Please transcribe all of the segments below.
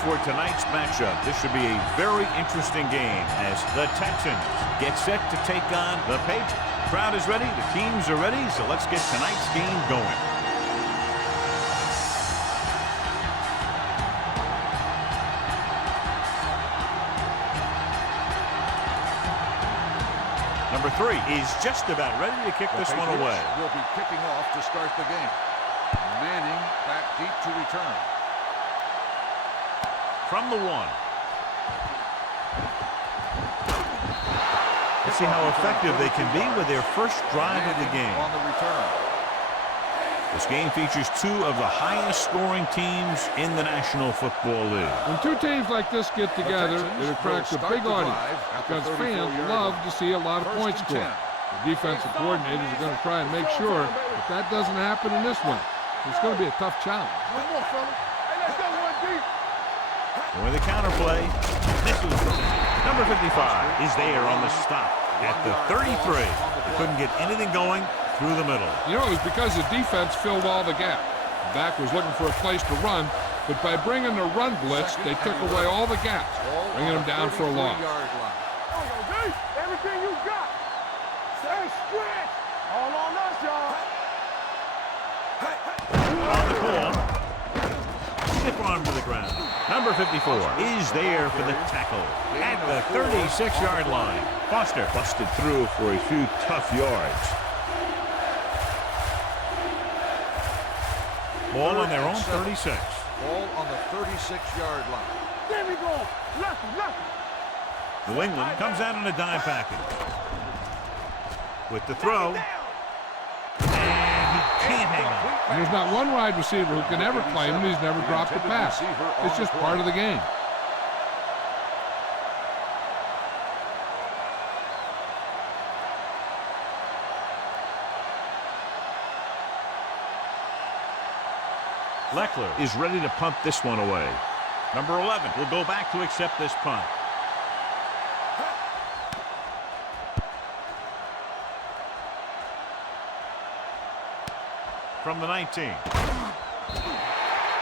for tonight's matchup. This should be a very interesting game as the Texans get set to take on the Patriots. Crowd is ready, the teams are ready, so let's get tonight's game going. Number 3 is just about ready to kick this one away. Will be kicking off to start the game. Manning back deep to return. From the 1. Let's see how effective they can be with their first drive of the game. On the return. This game features 2 of the highest scoring teams in the National Football League. When 2 teams like this get together, it attracts a big audience because fans love to see a lot of points scored. The defensive coordinators are going to try and make sure that that doesn't happen in this one. It's going to be a tough challenge. With the counter play, misses. Number 55 is there on the stop at the 33. They couldn't get anything going through the middle. You know, it was because the defense filled all the gap. The back was looking for a place to run, but by bringing the run blitz, they took away all the gaps, bringing them down for a loss. Everything you got. Say stretch. All on us, y'all. On the call. Stiff arm to the ground. Number 54 is there for the tackle at the 36-yard line. Foster busted through for a few tough yards. Ball on their own 36. Ball on the 36-yard line. There we go. Lucky. New England comes out in a dime package. With the throw. And he can't hang on. And there's not one wide receiver who can ever claim that he's never dropped a pass. It's just part of the game. Leckler is ready to punt this one away. Number 11 will go back to accept this punt. From the 19.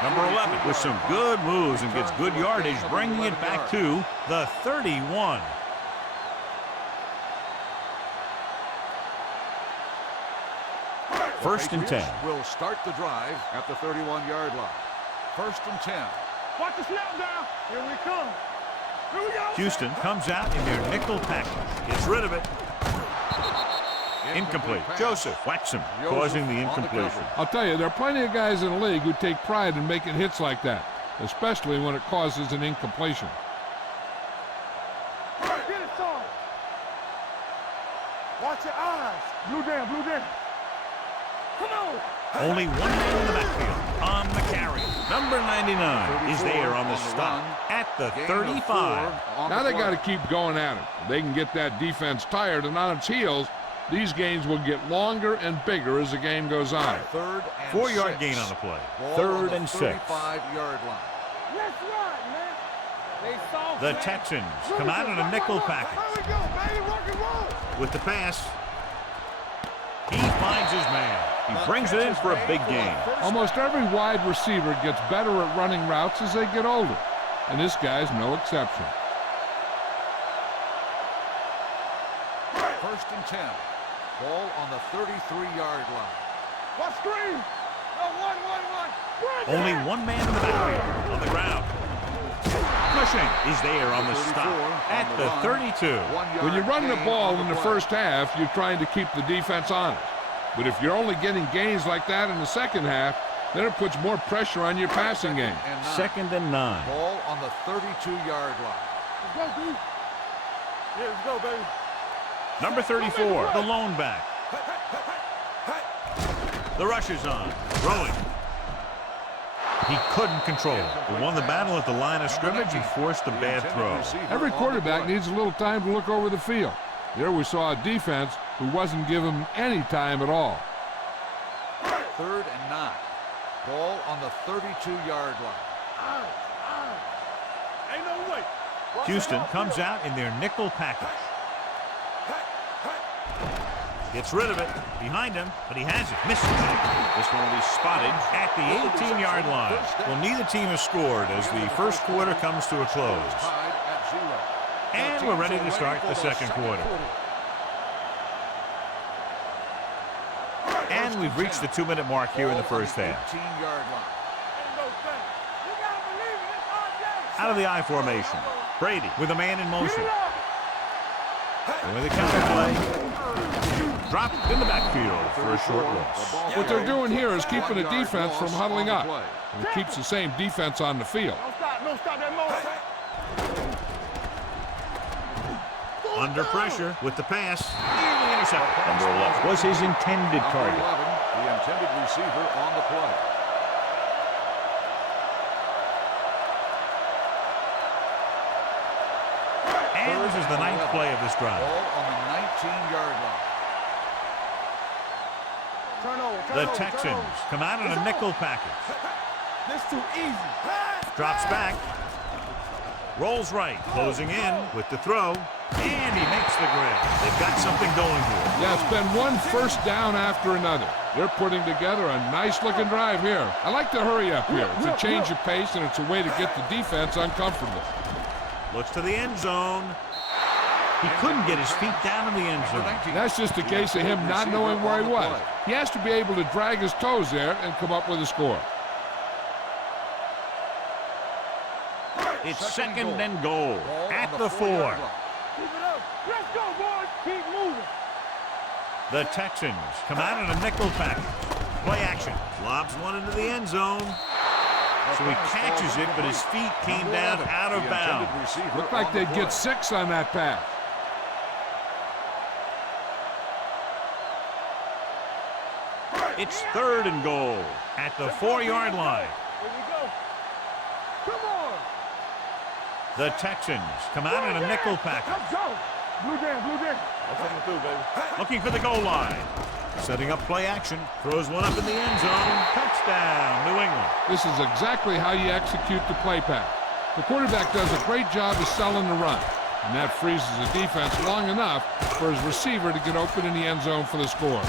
Number 11 with some good moves and gets good yardage, bringing it back to the 31. First and 10. Will start the drive at the 31-yard line. First and 10. Watch the snap down. Here we come. Here we go. Houston comes out in their nickel package. Gets rid of it. Incomplete. Joseph whacks him, causing the incompletion. I'll tell you, there are plenty of guys in the league who take pride in making hits like that, especially when it causes an incompletion. Get it started. Watch your eyes. Blue down. Come on. Only one man in the backfield on the carry. Number 99 is there on the stop at the 35. Now they got to keep going at it. They can get that defense tired and on its heels. These games will get longer and bigger as the game goes on. 4-yard gain on the play. 3rd and 6. 35-yard line. Let's run, man. They saw The Texans come out in a nickel package. Here we go, baby. Rock and roll. With the pass, he finds his man. He brings it in for a big gain. Almost every wide receiver gets better at running routes as they get older, and this guy's no exception. First and 10. Ball on the 33-yard line. What screen? No, one. Only one man in the backfield on the ground. Cushing is there on the stop at the 32. When you run the ball in the first half, you're trying to keep the defense honest. But if you're only getting gains like that in the second half, then it puts more pressure on your passing game. 2nd and 9. Ball on the 32-yard line. Let's go, dude. Yeah, let's go, baby. Number 34, the lone back. The rush is on. Throwing. He couldn't control it. He won the battle at the line of scrimmage and forced a bad throw. Every quarterback needs a little time to look over the field. There we saw a defense who wasn't given him any time at all. 3rd and 9. Ball on the 32-yard line. Ain't no way. Houston comes out in their nickel package. Gets rid of it. Behind him, but he has it. Misses it. This one will be spotted at the 18-yard line. Well, neither team has scored as the first quarter comes to a close. And we're ready to start the second quarter. And we've reached the 2-minute mark here in the first half. Out of the I formation. Brady with a man in motion. And with a counter play. Dropped in the backfield for a short loss. What they're doing here is keeping the defense from huddling up. And it keeps the same defense on the field. Don't stop that motion. Under pressure with the pass. Nearly intercepted. Number 11 was his intended target. The intended receiver on the play. And this is the 9th play of this drive. Ball on the 19-yard line. The Texans come out in a nickel package. This too easy. Drops back. Rolls right. Closing in with the throw. And he makes the grab. They've got something going here. Yeah, it's been one first down after another. They're putting together a nice-looking drive here. I like the hurry up here. It's a change of pace, and it's a way to get the defense uncomfortable. Looks to the end zone. He couldn't get his feet down in the end zone. That's just a case of him not knowing where he was. He has to be able to drag his toes there and come up with a score. It's second and goal at the 4. Keep it up. Let's go, boys. Keep moving. The Texans come out in a nickel package. Play action. Lobs one into the end zone. So he catches it, but his feet came down out of bounds. Looked like they'd get 6 on that pass. It's third and goal at the 4-yard line. Here we go. Come on. The Texans come out in a nickel package. Let's go. Blue down, blue down. That's coming through, baby. Looking for the goal line. Setting up play action. Throws one up in the end zone. Touchdown, New England. This is exactly how you execute the play pass. The quarterback does a great job of selling the run. And that freezes the defense long enough for his receiver to get open in the end zone for the score.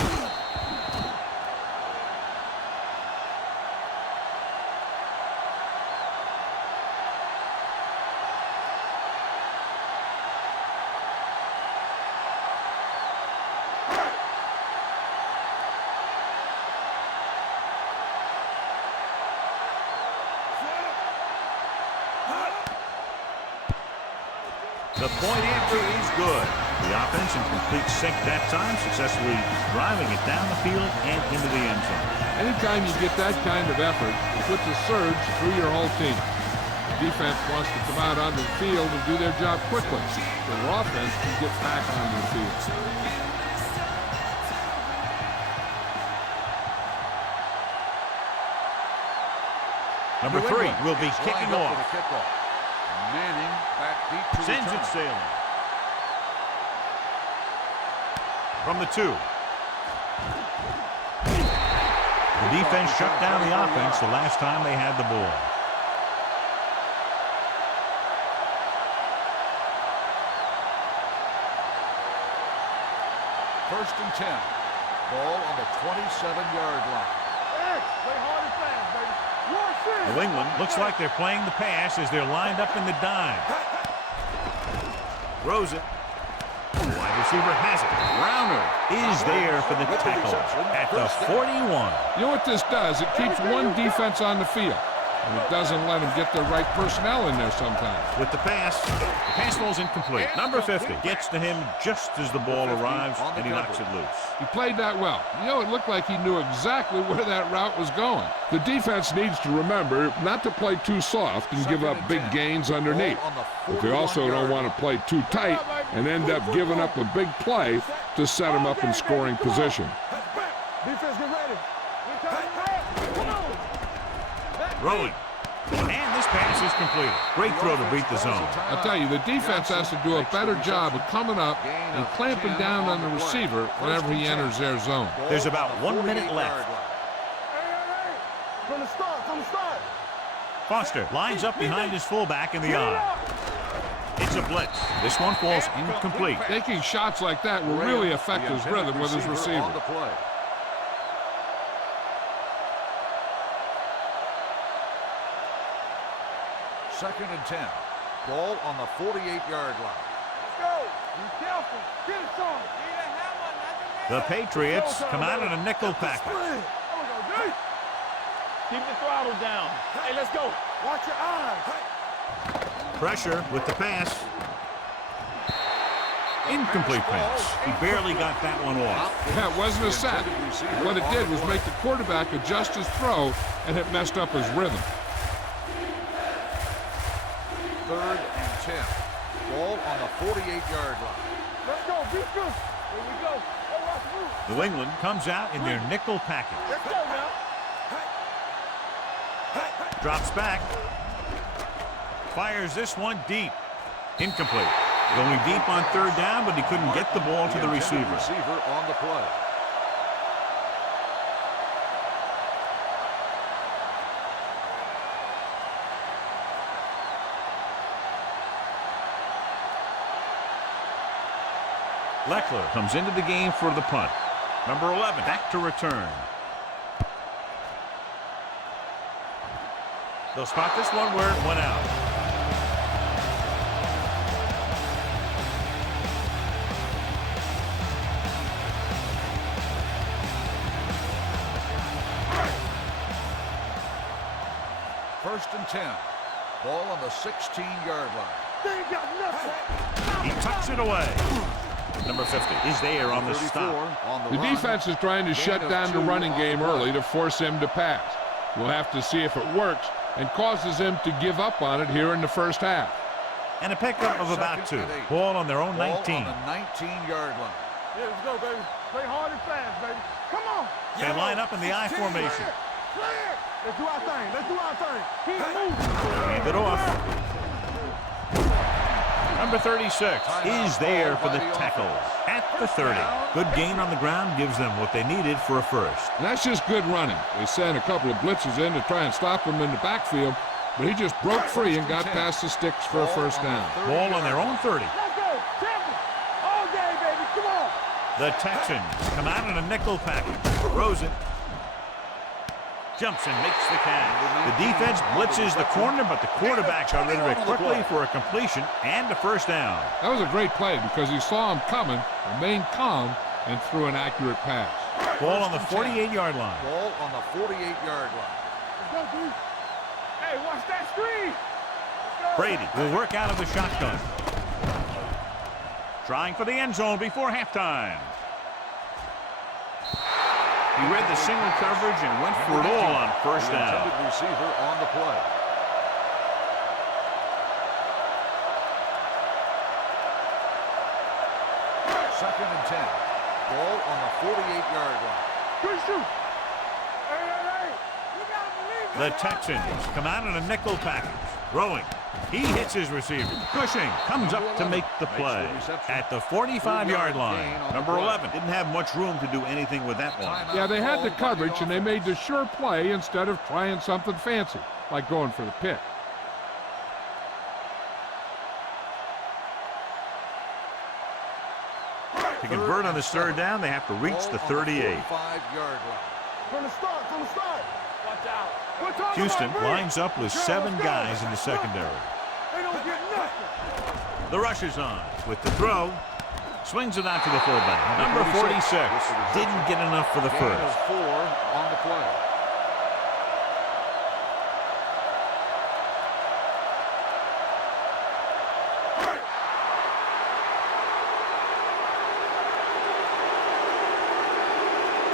The point after is good. The offense in complete sync that time, successfully driving it down the field and into the end zone. Anytime you get that kind of effort, it puts a surge through your whole team. The defense wants to come out onto the field and do their job quickly, so their offense can get back onto the field. Number 3 will be kicking off. Manning back deep to Sends it sailing. From the 2. The defense shut down the offense the last time they had the ball. First and 10. Ball on the 27-yard line. Hey, play hard and fast, baby. New England looks like they're playing the pass as they're lined up in the dime. Throws it. The wide receiver has it. Browner is there for the tackle at the 41. You know what this does? It keeps one defense on the field, and it doesn't let them get the right personnel in there sometimes. With the pass falls incomplete. Number 50 gets to him just as the ball arrives, and he knocks it loose. He played that well. You know, it looked like he knew exactly where that route was going. The defense needs to remember not to play too soft and give up big gains underneath. But they also don't want to play too tight and end up giving up a big play to set them up in scoring position. Defense, get ready. Come on. Rolling. And this pass is completed. Great throw to beat the zone. I'll tell you, the defense has to do a better job of coming up and clamping down on the receiver whenever he enters their zone. There's about 1 minute left. Hey. From the start. Foster lines up behind his fullback in the eye. It's a blitz. This one falls incomplete. Taking shots like that will really affect his rhythm with his receiver. On the play. Second and 10. Ball on the 48-yard line. Let's go. Be careful. Get it on. The Patriots come out in a nickel package. There we go, D. Keep the throttle down. Hey, let's go. Watch your eyes. Pressure with the pass. Incomplete pass. He barely got that one off. That wasn't a sack. What it did was make the quarterback adjust his throw, and it messed up his rhythm. Third and 10. Ball on the 48-yard line. Let's go. Be good. Here we go. Hey, watch the move. New England comes out in their nickel package. Let's go now. Drops back. Fires this one deep. Incomplete. Going deep on third down, but he couldn't get the ball to the receiver. Receiver on the play. Leckler comes into the game for the punt. Number 11 back to return. They'll spot this one where it went out. First and 10. Ball on the 16-yard line. They ain't got nothing. He tucks it away. Number 50 is there on the stop. The defense is trying to shut down the running game early to force him to pass. We'll have to see if it works and causes him to give up on it here in the first half. And a pickup of about 2. Ball on their own 19. On the 19-yard line. Yeah, let's go, baby. Play hard and fast, baby. Come on. They line up in the I formation. Clear. Let's do our thing. Let's do our thing. Keep moving. Hand it off. Number 36 is there for the tackle at the 30. Good gain on the ground gives them what they needed for a first. And that's just good running. They sent a couple of blitzes in to try and stop him in the backfield, but he just broke free and got past the sticks for a first down. Ball on their own 30. Let's go. Temple. All day, baby. Come on. The Texans come out in a nickel package. Throws it. Jumps and makes the catch. The defense blitzes the corner, but the quarterback got rid of it quickly for a completion and a first down. That was a great play because he saw him coming, remained calm, and threw an accurate pass. Ball on the 48-yard line. Ball on the 48-yard line. Let's go, dude. Hey, watch that screen. Brady will work out of the shotgun. Trying for the end zone before halftime. He read the single coverage and went for it all on first down. The receiver on the play. Second and 10. Ball on the 48-yard line. Good shoot. Hey. You gotta believe it. The Texans come out in a nickel package. Throwing. He hits his receiver. Cushing comes up to make the play at the 45-yard line. Number 11 didn't have much room to do anything with that one. Yeah, they had the coverage, and they made the sure play instead of trying something fancy, like going for the pick. To convert on this third down, they have to reach the 38. 45-yard line. From the start. Watch out. Houston lines up with 7 guys in the secondary. They don't get nothing. The rush is on with the throw. Swings it out to the fullback. Number 46 didn't get enough for the Gain first. of 4 on the play.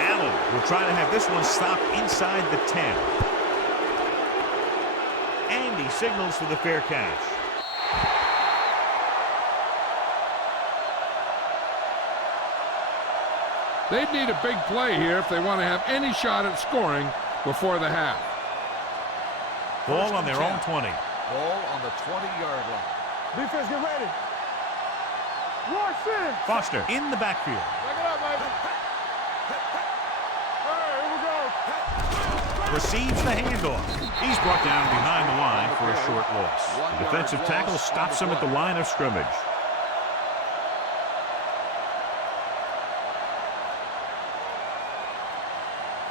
Allen will try to have this one stopped inside the 10. And he signals for the fair catch. They'd need a big play here if they want to have any shot at scoring before the half. Ball on their own 20. Ball on the 20-yard line. Defense, get ready. Rush in. Foster in the backfield. Back it up, baby. All right, here we go. receives the handoff. He's brought down behind the line for a short loss. The defensive tackle stops him at the line of scrimmage.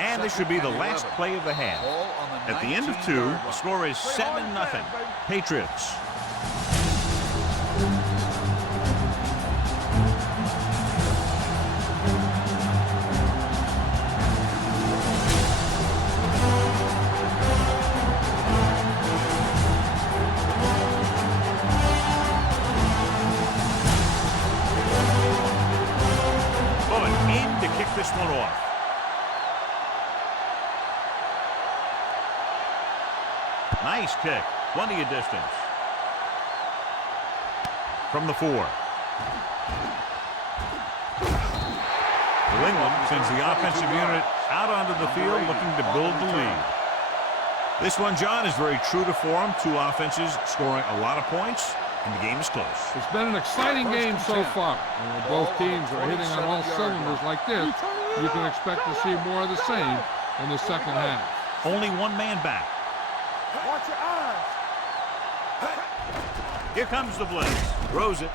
And this should be the last play of the half. At the end of 2, the score is 7-0. Patriots. Bullet in to kick this one off. Nice kick. Plenty of distance. From the 4. New England sends the offensive unit out onto the field looking to build the lead. This one, John, is very true to form. 2 offenses scoring a lot of points, and the game is close. It's been an exciting game so far. And when both teams are hitting on all cylinders like this, you can expect to see more of the same in the second half. Only one man back. Watch your eyes. Here comes the blitz. Throws it.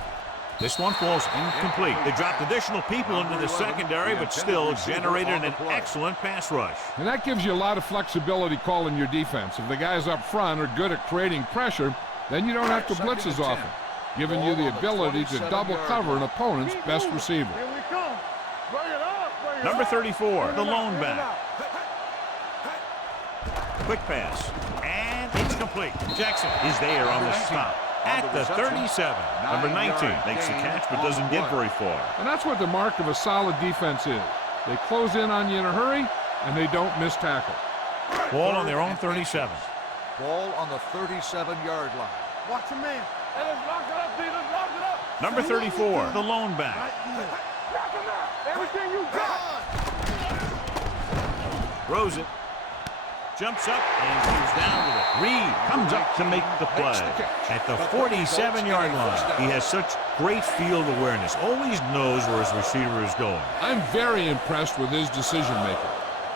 This one falls incomplete. They dropped additional people into the secondary, but still generated an excellent pass rush. And that gives you a lot of flexibility calling your defense. If the guys up front are good at creating pressure, then you don't have to blitz as often, giving you the ability to double cover an opponent's best receiver. Here we come. Bring it up. Bring it Number up. 34, the lone back. Quick pass. And it's complete. Jackson is there on the stop at the 37. Number 19 makes the catch but doesn't get very far. And that's what the mark of a solid defense is. They close in on you in a hurry, and they don't miss tackle. Ball on their own 37. Ball on the 37-yard line. Watch your man. Hey, let's lock it up, D. Let's lock it up. Number 34, the lone back. Lock him out. Everything you got. Throws it. Jumps up and comes down with it. Reed comes up to make the play at the 47-yard line. He has such great field awareness. Always knows where his receiver is going. I'm very impressed with his decision-making.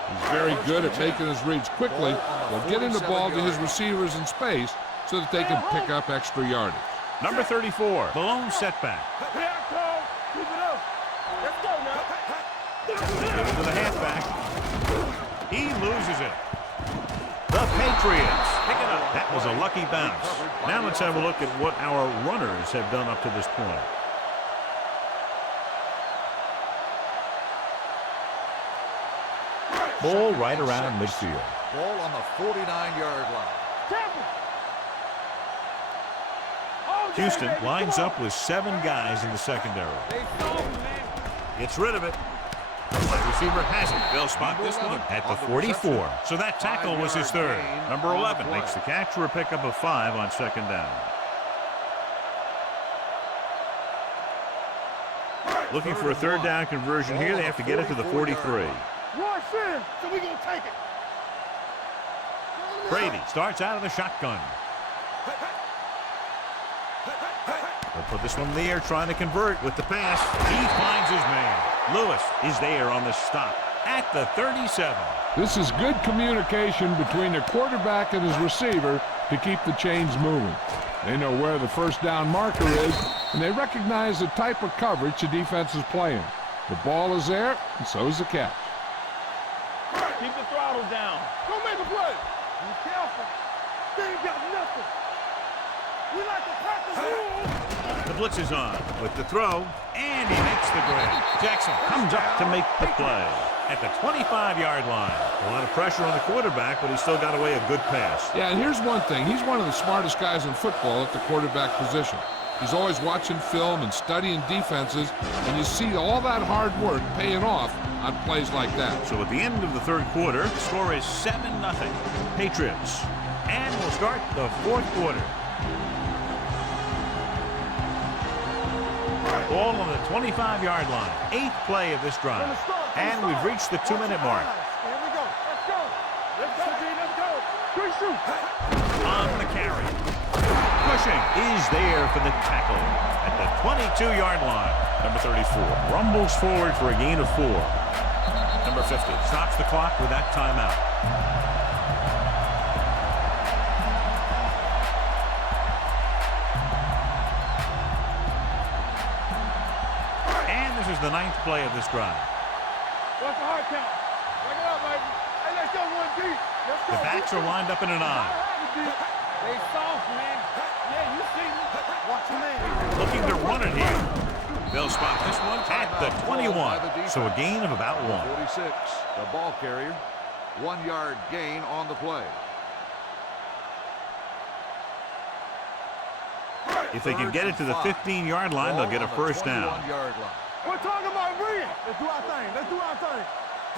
He's very good at making his reads quickly while getting the ball to his receivers in space so that they can pick up extra yardage. Number 34, the lone setback. Here I come. Keep it up. Let's go now. Give it to the halfback. He loses it. The Patriots pick it up. That was a lucky bounce. Now let's have a look at what our runners have done up to this point. Ball right around midfield. Ball on the 49-yard line. Houston lines up with 7 guys in the secondary. Gets rid of it. Wide receiver has it. They'll spot this one at the 44. So that tackle was his 3rd. Number 11 makes the catch for a pickup of 5 on 2nd down. Looking for a 3rd down conversion here. They have to get it to the 43. Rush in, so we gonna take it. Brady starts out of the shotgun. They'll put this one in the air, trying to convert with the pass. He finds his man. Lewis is there on the stop at the 37. This is good communication between the quarterback and his receiver to keep the chains moving. They know where the 1st down marker is, and they recognize the type of coverage the defense is playing. The ball is there, and so is the catch. Keep the throttle down. Go make a play. Be careful. They ain't got nothing. We like to practice rules. The blitz is on with the throw, and he makes the grab. Jackson comes up to make the play at the 25-yard line. A lot of pressure on the quarterback, but he still got away a good pass. Yeah, and here's one thing. He's one of the smartest guys in football at the quarterback position. He's always watching film and studying defenses, and you see all that hard work paying off on plays like that. So at the end of the 3rd quarter, the score is 7-0. Patriots. And we'll start the 4th quarter. Ball on the 25-yard line. 8th play of this drive. And we've reached the 2-minute mark. Here we go. Let's go. Let's go, G. Let's go. Quick shoot. On the carry. Cushing is there for the tackle at the 22-yard line. Number 34 rumbles forward for a gain of 4. Number 50 stops the clock with that timeout. the 9th play of this drive. What's the hard count? Bring it up, baby. Hey, let's go one deep. Let's go. The backs are lined up in an I. They soft, man. Yeah, you see me. Watch your man. Looking to run it here. They'll spot this one at the 21. So a gain of about 1. 46. The ball carrier. 1 yard gain on the play. If they can get it to the 15-yard line, they'll get a first down. We're talking about Rhea. Let's do our thing. Let's do our thing.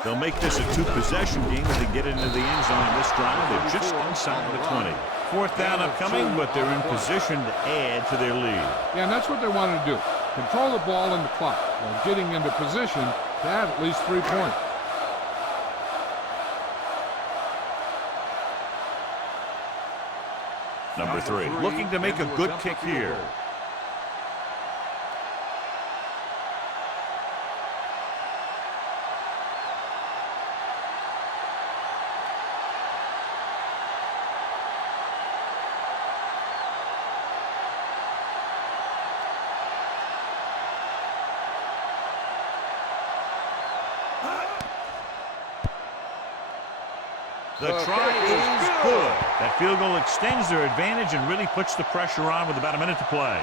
They'll make this a 2-possession game if they get into the end zone in this drive. They're just inside the 20. 4th down upcoming, but they're in position to add to their lead. Yeah, and that's what they want to do. Control the ball and the clock while getting into position to add at least 3 points. Number 3, looking to make a good kick here. The try is good. That field goal extends their advantage and really puts the pressure on with about a minute to play.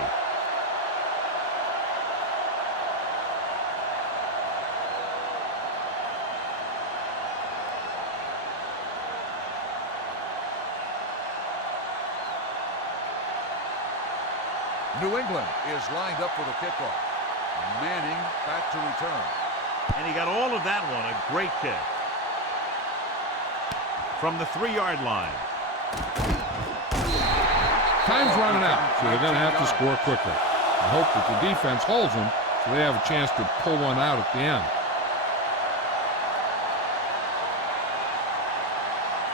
New England is lined up for the kickoff. Manning back to return. And he got all of that one. A great kick. From the 3-yard line. Time's running out, so they're going to have to score quickly. I hope that the defense holds them so they have a chance to pull one out at the end.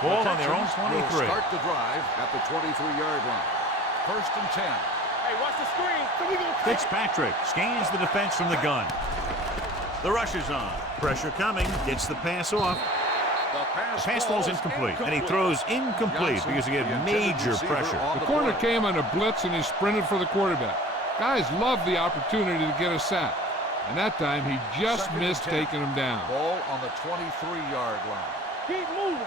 Ball on their own 23. Start the drive at the 23-yard line. 1st and 10. Hey, watch the screen. So we gonna Fitzpatrick scans the defense from the gun. The rush is on. Pressure coming. Gets the pass off. The pass ball's incomplete, and he throws incomplete because he had major pressure. The corner came on a blitz, and he sprinted for the quarterback. Guys love the opportunity to get a sack, and that time he just missed taking him down. Ball on the 23-yard line. keep moving.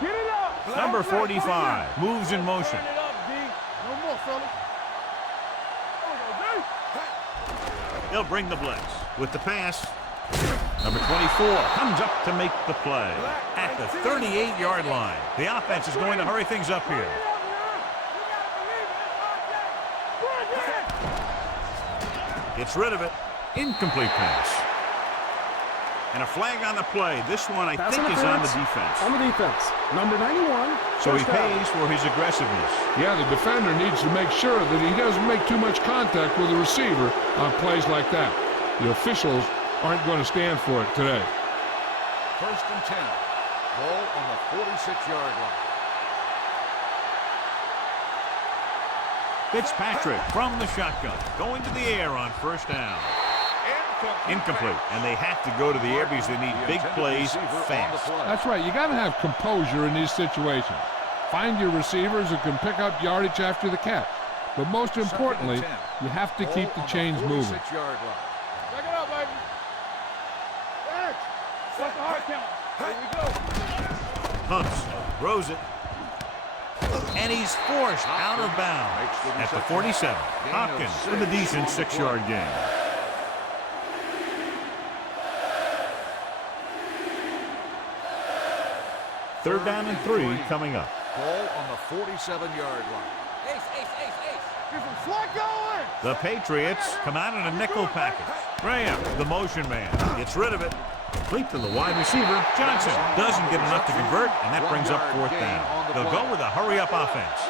Get it up. Number 45 moves in motion. Turn it up, D. No more, fellas. They'll bring the blitz with the pass. Number 24 comes up to make the play at the 38-yard line. The offense is going to hurry things up here. Gets rid of it. Incomplete pass. And a flag on the play. This one, I think, is on the defense. On the defense. Number 91. So he pays for his aggressiveness. Yeah, the defender needs to make sure that he doesn't make too much contact with the receiver on plays like that. The officials aren't going to stand for it today. 1st and 10. Ball on the 46-yard line. Fitzpatrick from the shotgun, going to the air on 1st down. Incomplete, and they have to go to the air because they need big plays fast. That's right. You got to have composure in these situations. Find your receivers who can pick up yardage after the catch. But most importantly, you have to keep the chains moving. Back it up, baby. Back. What's the hard count? Here we go. Hunts throws it. And he's forced out of bounds at the 47. Hopkins with a decent 6-yard gain. Third down and 3 coming up. Ball on the 47-yard line. Get some slack going. The Patriots come out in a nickel package. Graham, the motion man, gets rid of it. Complete to the wide receiver. Johnson doesn't get enough to convert, and that brings up 4th down. They'll go with a hurry-up offense.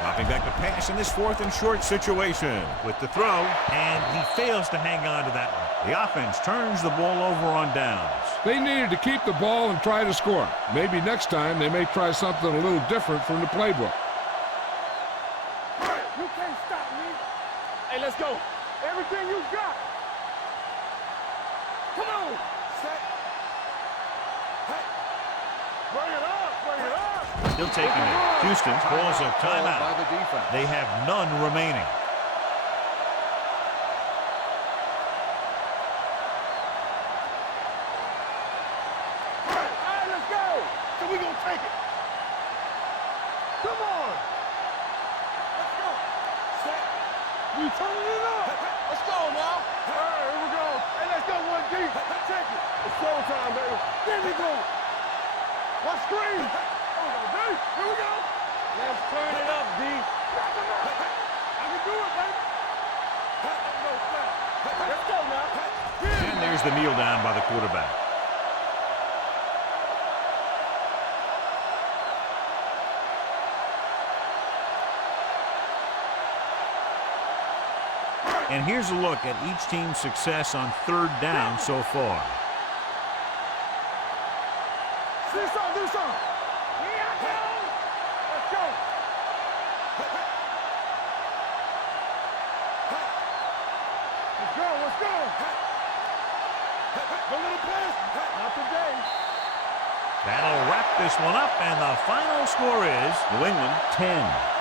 Dropping back the pass in this 4th and short situation with the throw, and he fails to hang on to that one. The offense turns the ball over on downs. They needed to keep the ball and try to score. Maybe next time they may try something a little different from the playbook. You can't stop me. Hey, let's go. Everything you got. Come on. Set. Hey. Bring it up. Bring it up. He'll take him in. Houston calls a timeout. By the defense. They have none remaining. We turning it up. Let's go now. All right, here we go. Hey, let's go one deep. Check it. It's showtime, baby. There we go. One screen. Oh, D. Here we go. Let's turn it up, D. I can do it, baby. Let's go now. And there's the kneel down by the quarterback. And here's a look at each team's success on third down so far. Do something. Here I go. Let's go. Let's go. Go little pass. Not today. That'll wrap this one up, and the final score is New England 10.